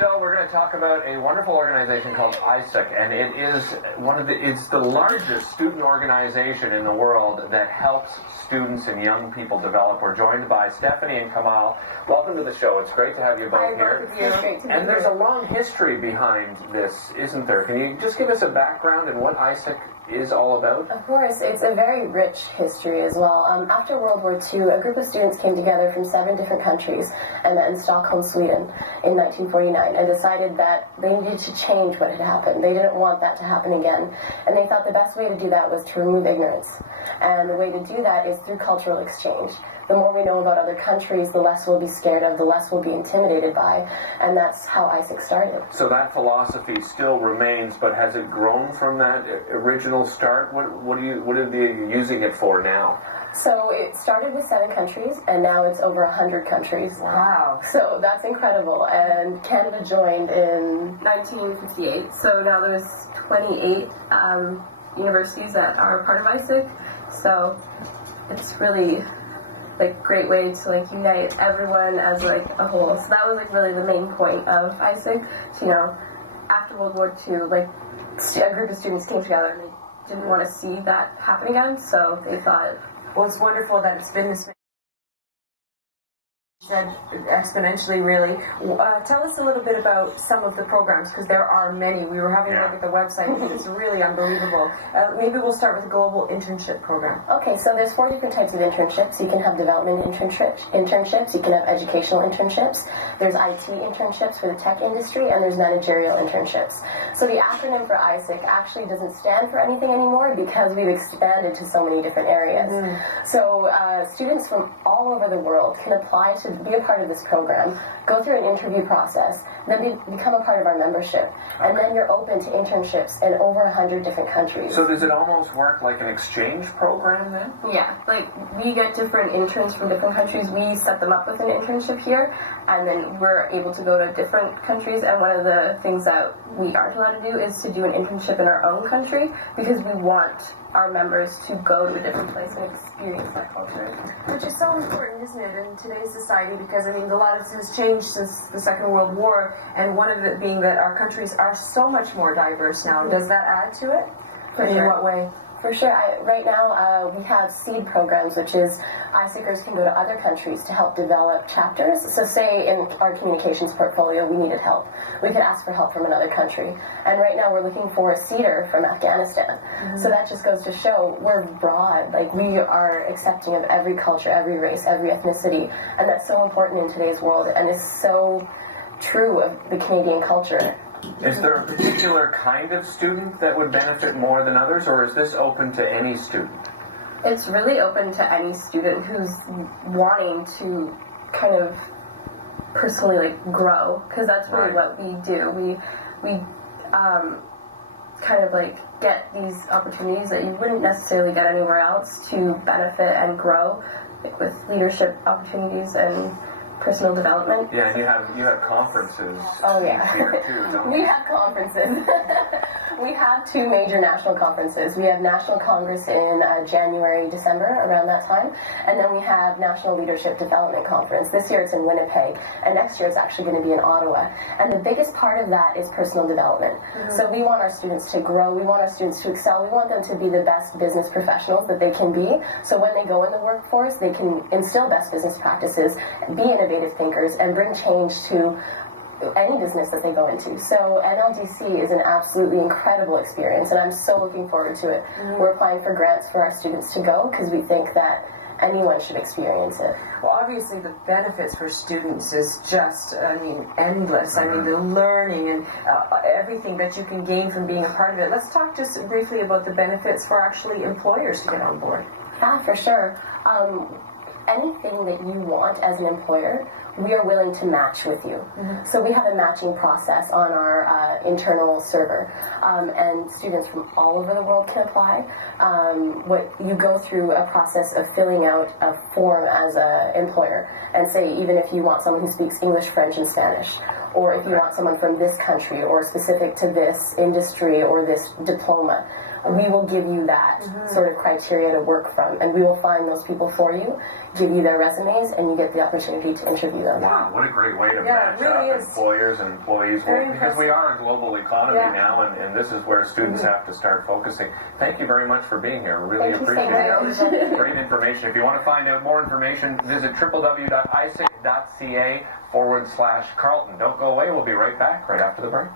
show, we're going to talk about a wonderful organization called AIESEC, and it is it's the largest student organization in the world that helps students and young people develop. We're joined by Stephanie and Komal. Welcome to the show. It's great to have you both here. And there's a long history behind this, isn't there? Can you just give us a background and what AIESEC is all about? Of course, it's a very rich history as well. After World War II, a group of students came together from 7 different countries and met in Stockholm, Sweden in 1949 and decided that they needed to change what had happened. They didn't want that to happen again. And they thought the best way to do that was to remove ignorance. And the way to do that is through cultural exchange. The more we know about other countries, the less we'll be scared of, the less we'll be intimidated by, and that's how AIESEC started. So that philosophy still remains, but has it grown from that original start? What are they using it for now? So it started with 7 countries, and now it's over 100 countries. Wow. So that's incredible, and Canada joined in 1958, so now there's 28 universities that are part of AIESEC, so it's really great way to unite everyone as a whole. So that was really the main point of AIESEC. So, after World War II, a group of students came together and they didn't want to see that happen again. So they thought, well, it's wonderful that it's been this exponentially, really. Tell us a little bit about some of the programs, because there are many. We were having a look at the website, and it's really unbelievable. Maybe we'll start with the Global Internship Program. Okay, so there's 4 different types of internships. You can have development internships, you can have educational internships, there's IT internships for the tech industry, and there's managerial internships. So the acronym for AIESEC actually doesn't stand for anything anymore because we've expanded to so many different areas. So students from all over the world can apply to be a part of this program, go through an interview process, then become a part of our membership, and then you're open to internships in over 100 different countries. So does it almost work like an exchange program then? Yeah, we get different interns from different countries. We set them up with an internship here, and then we're able to go to different countries, and one of the things that we aren't allowed to do is to do an internship in our own country, because we want our members to go to a different place and experience that culture. Which is so important, isn't it, in today's society, because, a lot has changed since the Second World War, and one of it being that our countries are so much more diverse now. Does that add to it? For in sure. what way? For sure. Right now, we have seed programs, which is AIESECers can go to other countries to help develop chapters. So say in our communications portfolio, we needed help. We could ask for help from another country. And right now, we're looking for a seeder from Afghanistan. So that just goes to show we're broad. We are accepting of every culture, every race, every ethnicity. And that's so important in today's world, and is so true of the Canadian culture. Is there a particular kind of student that would benefit more than others, or is this open to any student? It's really open to any student who's wanting to kind of personally grow, because that's really what we do. We kind of get these opportunities that you wouldn't necessarily get anywhere else to benefit and grow, with leadership opportunities and personal development. Yeah, and you have conferences. Oh yeah, here too, don't we have conferences. We have 2 major national conferences. We have National Congress in January, December, around that time, and then we have National Leadership Development Conference. This year it's in Winnipeg, and next year it's actually going to be in Ottawa. And the biggest part of that is personal development. So we want our students to grow, we want our students to excel, we want them to be the best business professionals that they can be, so when they go in the workforce, they can instill best business practices, be innovative thinkers, and bring change to any business that they go into. So NLDC is an absolutely incredible experience, and I'm so looking forward to it. We're applying for grants for our students to go, because we think that anyone should experience it. Well, obviously the benefits for students is just, endless. The learning and everything that you can gain from being a part of it. Let's talk just briefly about the benefits for actually employers to get on board. Yeah, for sure. Anything that you want as an employer, we are willing to match with you. So we have a matching process on our internal server, and students from all over the world can apply. You go through a process of filling out a form as an employer, and say even if you want someone who speaks English, French, and Spanish, or if you want someone from this country or specific to this industry or this diploma, we will give you that sort of criteria to work from, and we will find those people for you, give you their resumes, and you get the opportunity to interview them. Wow, what a great way to Yeah, match it really up is. employers and employees, Very because we are a global economy Yeah. now, and this is where students have to start focusing. Thank you very much for being here. Really Thank you so appreciate it. much. Great information. If you want to find out more information, visit www.isec.ca/Carleton. Don't go away. We'll be right back right after the break.